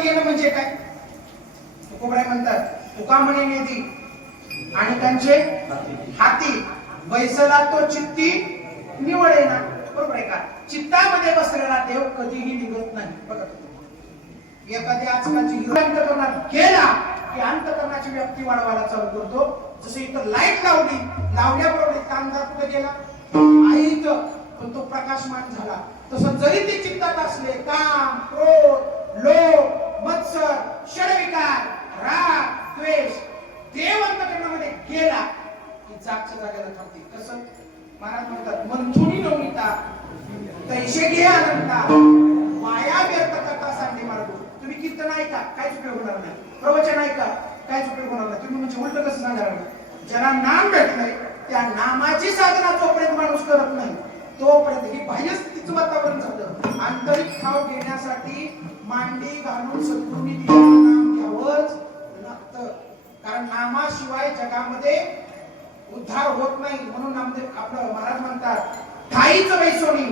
चित्तात येणं म्हणजे काय? तुकोबराय म्हणतात तुका म्हणे नेती आणि त्यांचे हाती बैसला तो चित्ती निवड येणार बरोबर आहे का? चित्तामध्ये बसलेला देव कधीही निघत नाही. बघा. एखादी आजकालची अंतकरणात गेला की अंतकरणाची व्याप्ती वाढवायला चालू करतो. जसं इथं लाइट लावली लावल्याबरोबर कामदार कुठे गेला? आई इथं. पण तो प्रकाशमान झाला. तसं जरी ते चित्तात असले काम क्रोध लोभ मत्सर षडविकार राग द्वेष देव अंतकरणामध्ये गेला की जागच्या जागेला थांबते कसं महाराज म्हणतात मंथुनी नवनीता तैशे घे अनंता माया व्यर्थ करता सांगते मार्ग तुम्ही कीर्तन ऐका काहीच उपयोग होणार नाही. प्रवचन ऐका काहीच उपयोग होणार नाही. तुम्ही म्हणजे उलट कसं सांगणार नाही ज्याला नाम भेटलंय त्या नामाची साधना जोपर्यंत माणूस करत नाही. तोपर्यंत ही बाह्य स्थितीचं वातावरण झालं. आंतरिक ठाव घेण्यासाठी मांडी घालून सद्गुरूंनी दिलेलं नाम घ्यावंच लागतं कारण नामाशिवाय जगामध्ये उद्धार होत नाही म्हणून नामदेव आपलं महाराज म्हणतात ठाईच वैसोनी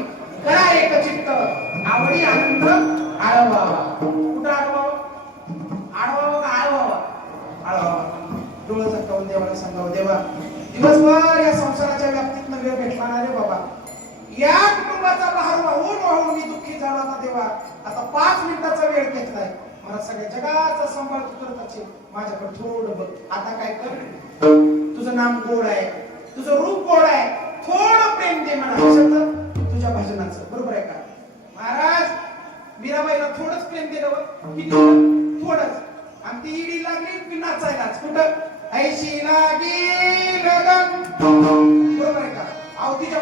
करा एक चित्त आवडी आनंद आळवावा कुठं आळवावा? आळवावा का आळवावा? आळवावा. डोळं झटकावून देवाला सांगावं. देवा दिवसभर या संसाराच्या व्याप्तीत वेळ भेटला रे बाबा. या कुटुंबाचा बहार वाहून वाहून मी दुःखी झाला आता देवा. आता पाच मिनिटाचा वेळ घेतलाय. मला सगळ्या जगाचा सांभाळ तू करत असेल. माझ्याकडे थोडं बघ. आता काय कर? तुझं नाम गोड आहे. तुझं रूप गोड आहे. थोडं प्रेम दे मला तुझ्या भजनाचं. बरोबर आहे का? महाराज मीराबाईला थोडंच प्रेम दिलं किती थोडंच. आणि ती इडी लागली की नाचायलाच. कुठं? ऐशी लागी लगन बरोबर आहे का? अहो तिच्या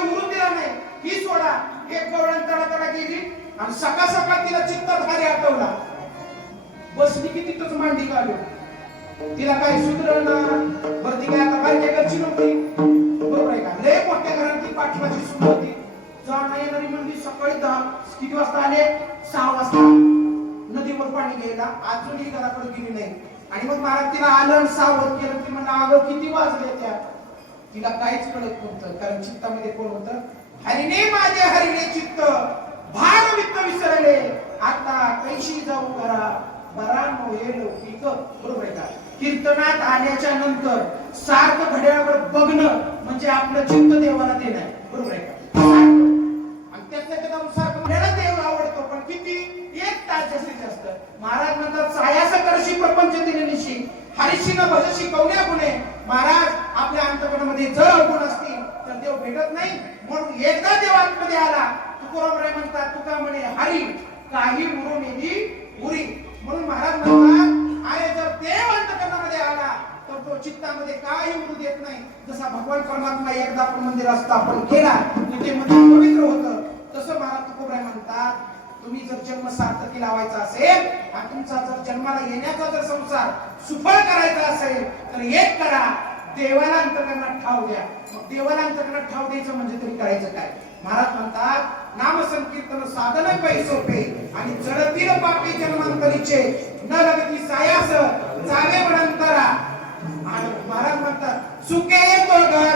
हृदयात प्रपंच दिला नाही. ही सोडा. एक गवळण तडा तडा गेली आणि सकाळ सकाळ तिला चित्तधारी आठवला बसली की तिथंच मांडी काढून. तिला काही सुधरवलं बरं ती काय आता बारक्या घरची नव्हती? बरोबर आहे का? लय मोठ्या घरातली पाठवाची सुरू होती. जाणं येणारी म्हणजे सकाळी दहा किती वाजता आले? सहा वाजता. नदीवर पाणी घ्यायला. अजूनही घराकडे गेली नाही. आणि मग महाराज तिला आलं सावध केलं. ती म्हणलं अगं किती वाजले त्या? तिला काहीच कळत नव्हतं कारण चित्तामध्ये कोण होतं? हरिणे माझे हरिणे चित्त भार वित्त विसरले. आता कैशी जाऊ करा बरा नव्हे लौकिक बरोबर का? कीर्तनात आल्याच्यानंतर सार्थ घड्याळावर बघणं म्हणजे आपलं चित्त देवाला देणं आहे. बरोबर आहे का? आणि त्यातल्या सारखं देव आवडतो पण किती? एक तास जास्तीत जास्त. महाराज म्हणतात सायास करशी प्रपंच दिले निशी हरिशी न भजशी गुणे. महाराज आपल्या अंतकरणामध्ये जर अवगुण असतील तर देव भेटत नाही. म्हणून एकदा देव आतमध्ये आला तुकाराम राय म्हणतात तुका म्हणे हरी काही उरून येली उरी. म्हणून महाराज म्हणतात अरे जर देव अंतकरणामध्ये आला तर तो चित्तामध्ये काही उरू देत नाही. जसा भगवान परमात्मा एकदा आपण मंदिरात स्थापन केला की ते मंदिर पवित्र होतं. तसं महाराज तुकोबराय म्हणतात तुम्ही जर जन्म सार्थकी लावायचा असेल आणि तुमचा जर जन्माला येण्याचा जर संसार सुफळ करायचा असेल तर एक करा देवाला अंतकरणात ठाव द्या. मग देवाला अंतकरणात ठाव द्यायचं म्हणजे तरी करायचं काय? महाराज म्हणतात नाम संकीर्तन साधन पै सोपे आणि जडतील पापी जन्मांतरीचे. न लगती सायास जावे म्हणंतरा आणि महाराज म्हणतात सुके तो घर.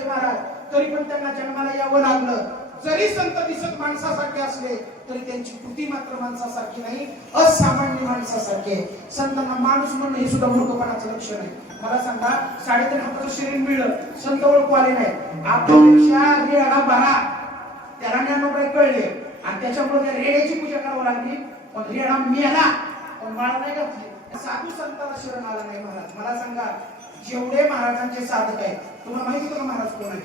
शिवाजी महाराज तरी पण त्यांना जन्माला यावं लागलं. जरी संत दिसत माणसासारखे असले तरी त्यांची कृती मात्र माणसासारखी नाही असामान्य माणसासारखी आहे. संतांना माणूस म्हणणं हे सुद्धा मूर्खपणाचं लक्षण आहे. मला सांगा साडेतीन हाताचं शरीर मिळलं संत ओळखू आले नाही. आपल्यापेक्षा रेडा बरा. त्याला ज्ञानोबाई कळले? आणि त्याच्यामुळे त्या रेड्याची पूजा करावं लागली. पण रेडा मेला. पण माळ नाही घातली. साधू संताला शरण आला नाही महाराज. मला सांगा जेवढे महाराजांचे साधक आहेत तुम्हाला माहिती का महाराज कोण आहे?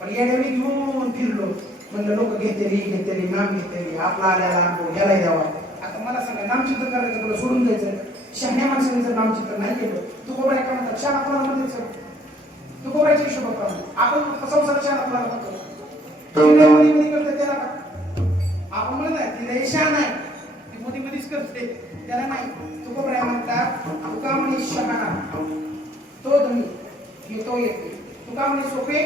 पण येड्याने घेऊन फिरलो. म्हणलं लोक घेतेली घेतेली नाम घेतेली आपला आल्याला अनुभव याला द्यावा. आता मला सांगा नामचित्र करायचं तुला सोडून द्यायचं. शहाण्या माणसाने जर नामचित्र नाही केलं. तू कोबरा काय म्हणतात शहाणा कोणाला म्हणायचं तू कोबराच्या हिशोबात आपण संसार शहाणा कोणाला म्हणतो त्याला? आपण म्हणत नाही ती लय शहाणा आहे. ती मध्ये मध्येच करते त्याला नाही. तुकोबराय म्हणतात तुका म्हणे शहाणा. तो धनी. घेतो येते. तुका म्हणजे सोपे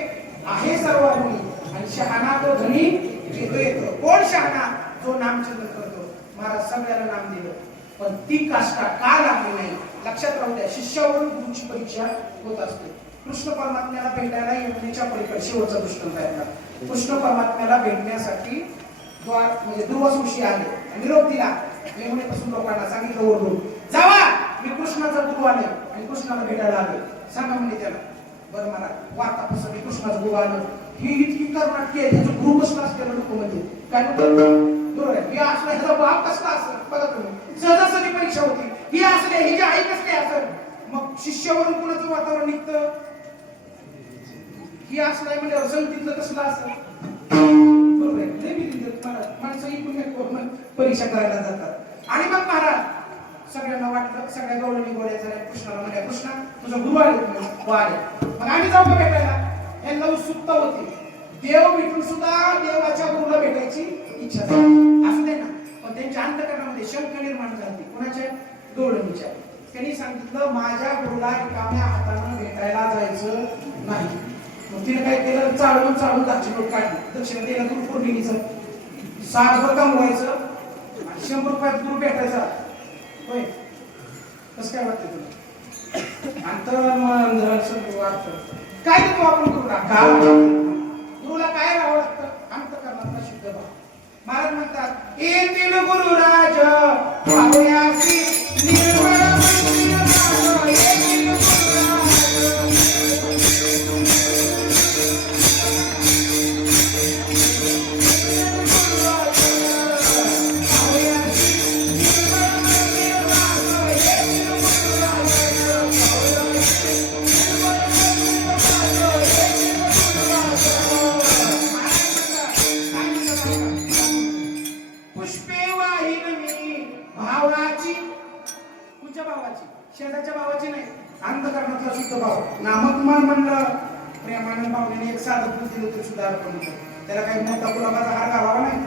आहे सर्व गुणी आणि शहाणा तो धनी घेतो येतो. कोण शहाणा? जो नामचिंतन करतो. महाराज सगळ्याला नाम दिलं. पण ती काष्टा का लागली नाही? लक्षात राहू द्या शिष्यावरून गुरुची परीक्षा होत असते. कृष्ण परमात्म्याला भेटायला यमुनेच्या पलीकडे शेवटचा दृष्टांत आहे कृष्ण परमात्म्याला भेटण्यासाठी द्वार म्हणजे दुर्वसुषी आले. आणि निरोप दिला. यमुनेपासून लोकांना सांगितलं ओरडून जावा. मी कृष्णाचा गुरु आले आणि कृष्णाला भेटायला आले सांगा म्हणजे त्याला बरं मला वार्तापासून मी कृष्णाचं गुरु आलं. ही इतकी कर्नाटकी आहे त्याचं गुरु कसला असलेलं लोक म्हणजे? काय म्हणतात? बरोबर आहे. हे असलं ह्याचा बाप कसला असं? बघा तुम्ही. सहजासहजी परीक्षा होती. ही असले ही जे आई कसले असं. मग शिष्यावरून कुणाचं वातावरण निघतं? ही असलाय म्हणजे संगतीतलं कसलं असं? बरोबर आहे. माणसं इकडून परीक्षा करायला जातात. आणि मग महाराज सगळ्यांना वाटलं सगळ्या गौरवणी गोळ्या झाल्या कृष्णाला म्हणजे कृष्णा तुझं गुरु आले आले मग आम्ही जाऊ का भेटायला? यांना उत्सुकता होती. देव भेटून सुद्धा देवाच्या गुरुला भेटायची इच्छा झाली. असू ना? पण त्यांच्या अंतकरणामध्ये शंका निर्माण झाली. कोणाच्या? गौरवणीच्या. त्यांनी सांगितलं माझ्या गुरुला रिकाम्या हातानं भेटायला जायचं नाही. मग तिने काय केलं? चालवून चालवून दक्षिण काढली. दक्षिण दिला गुरु पौर्णिमेचं. साठ भर कमवायचं आणि शंभर रुपयात गुरु भेटायचा. होय. कसं काय वाटतं तुला? अंतर मन धन सगळं वाटतं काय देतो आपण गुरुला का गुरुला काय राहावं लागतं? अंतकरणातला शुद्ध भाव. महाराज म्हणतात गुरुराज प्रेमानंद पाहुण्याने एक साधं फुल दिलं तर सुद्धा अर्पण होतं त्याला काही मोठा गुलाबाचा हार घालावा नाही.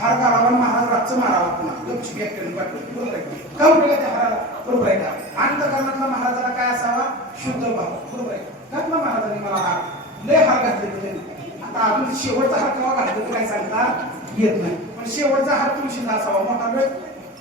हार घालावा महाराज रातचं मारावा पुन्हा. गपची व्यक्ती पाठवली. बरोबर आहे का? का त्या हाराला बरोबर आहे का? अंधकरणातला महाराजाला काय असावा? शुद्ध भाव. बरोबर आहे. घातला महाराजांनी मला हार लय हार घातले होते. आता अजून शेवटचा हार केव्हा घातला ते काय सांगता येत नाही. पण शेवटचा हार तुळशीला असावा. मोठा वेळ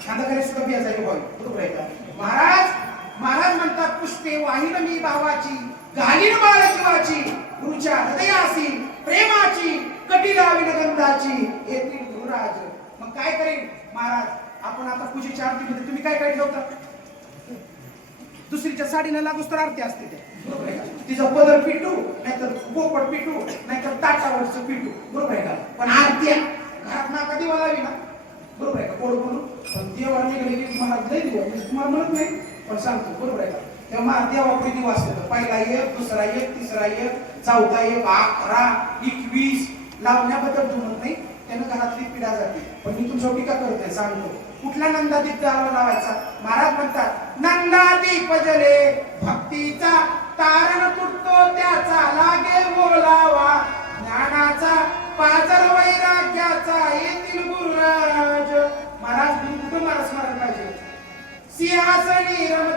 खांदाखाली सुद्धा बियाचा हे बघ. बरोबर आहे का? महाराज महाराज म्हणतात पुष्पे वाहिन मी भावाची घालीन बाळाची वाची. गुरुच्या हृदयासी प्रेमाची कटीला विनगंधाची येतील गुरुराज. मग काय करेल महाराज आपण आता पूजेच्या आरतीमध्ये तुम्ही काय काय ठेवता दुसरीच्या साडीला लागूच तर आरती असते ते. बरोबर आहे का? तिचं पदर पिटू नाहीतर पोपट पिटू नाहीतर ताटावरचं पिटू. बरोबर आहे का? पण आरती घरात नाका देवा लावी ना. बरोबर आहे का? कोण बोलू? पण देवा निघाले की मला लय दिवा म्हणजे तुम्हाला म्हणत नाही पण सांगतो. बरोबर आहे का? तेव्हा देवा प्रीती असतो पहिला एक दुसरा एक तिसरा एक चौदा एक अकरा एकवीस लावण्याबद्दल जमत नाही त्यानं घरातली पिढा जाते. पण मी तुमच्या टीका करतोय सांगतो. कुठला नंदादीप जाळवा लावायचा? महाराज म्हणतात नंदादीप जले भक्तीचा तारण तुटतो त्याचा लागे बोलावा ज्ञानाचा पाजर वैराग्याचा येतील गुरुराज. महाराज गुरु कुठं मला स्मरण पाहिजे? सिंहासनी रमत